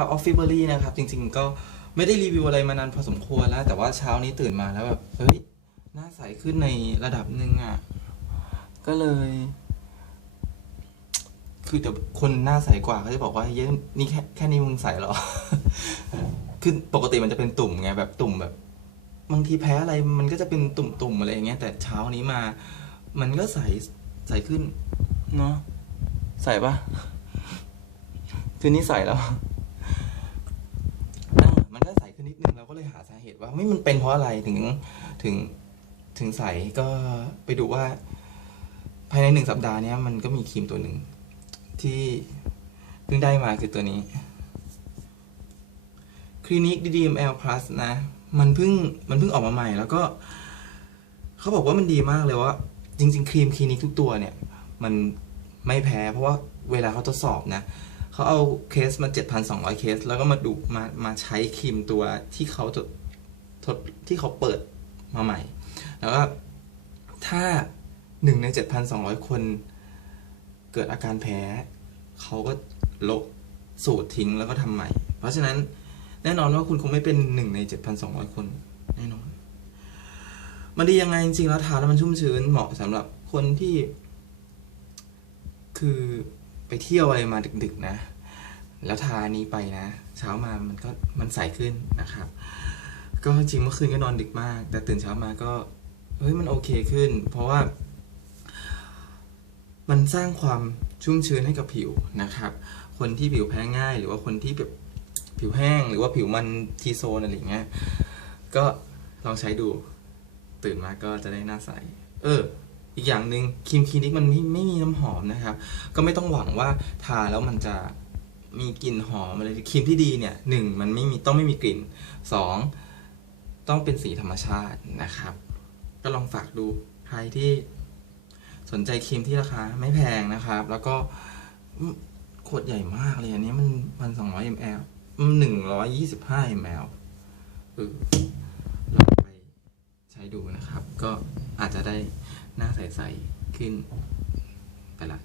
ออฟฟิเบอรี่นะครับ จริง ๆ ก็ไม่ได้รีวิวอะไรมานานพอสมควรแล้ว แต่ว่าเช้านี้ตื่นมาแล้วแบบเฮ้ยหน้าใสขึ้นในระดับหนึ่งอะ ก็เลย คือเดี๋ยวคนหน้าใสกว่าเขาจะบอกว่าเย้นี่แค่แค่นี้มึงใสเหรอ คือปกติมันจะเป็นตุ่มไงแบบตุ่มแบบ บางทีแพ้อะไรมันก็จะเป็นตุ่มๆอะไรอย่างเงี้ยแต่เช้านี้มา มันก็ใสใสขึ้น เนาะใสปะคือนี่ใสแล้ว นิดนึงเราก็เลยหาสาเหตุว่าไม่มันเป็นเพราะอะไรถึงถึงถึงใสก็ไปดูว่า ภายในหนึ่งสัปดาห์เนี้ยมันก็มีครีมตัวหนึ่งที่เพิ่งได้มาคือตัวนี้คลินิก DDML Plus นะ มันเพิ่งมันเพิ่งออกมาใหม่ แล้วก็ เขาบอกว่ามันดีมากเลยว่า จริง ๆ ครีมคลินิกทุกตัวเนี่ย มันไม่แพ้เพราะว่าเวลาเขาทดสอบนะ เขาเอาเคสมา 7,200 เคส แล้วก็มาดูมามาใช้ครีมตัวที่เขาทดทดที่เขาเปิดมาใหม่ แล้วก็ถ้าหนึ่งใน 7,200 คน เกิดอาการแพ้ เขาก็ลบสูตรทิ้งแล้วก็ทำใหม่ เพราะฉะนั้นแน่นอนว่าคุณคงไม่เป็นหนึ่งใน 7,200 คนแน่นอน มันดียังไงจริงๆแล้วทาแล้วมันชุ่มชื้นเหมาะสำหรับคนที่ คือ ไปเที่ยวอะไรมาดึกๆนะ แล้วทานี้ไปนะ เช้ามามันก็มันใสขึ้นนะครับ ก็จริงเมื่อคืนก็นอนดึกมาก แต่ตื่นเช้ามาก็เฮ้ยมันโอเคขึ้น เพราะว่า มันสร้างความชุ่มชื้นให้กับผิวนะครับ คนที่ผิวแพ้ง่าย หรือว่าคนที่แบบผิวแห้ง หรือว่าผิวมันทีโซนอะไรอย่างเงี้ยก็ลองใช้ดู ตื่นมาก็จะได้หน้าใส เออ อีกอย่างหนึ่งครีมคลินิกมันไม่ไม่มีน้ำหอมนะครับ ก็ไม่ต้องหวังว่าทาแล้วมันจะมีกลิ่นหอมอะไรครีมที่ดีเนี่ยหนึ่งมันไม่มีต้องไม่มีกลิ่นสองต้องเป็นสีธรรมชาตินะครับ ก็ลองฝากดูใครที่สนใจครีมที่ราคาไม่แพงนะครับ แล้วก็ขวดใหญ่มากเลยอันนี้มันพันสองร้อยมลหนึ่งร้อยยี่สิบห้ามลเออลองไปใช้ดูนะครับ ก็อาจจะได้ หน้าใส ๆ ขึ้นไปละ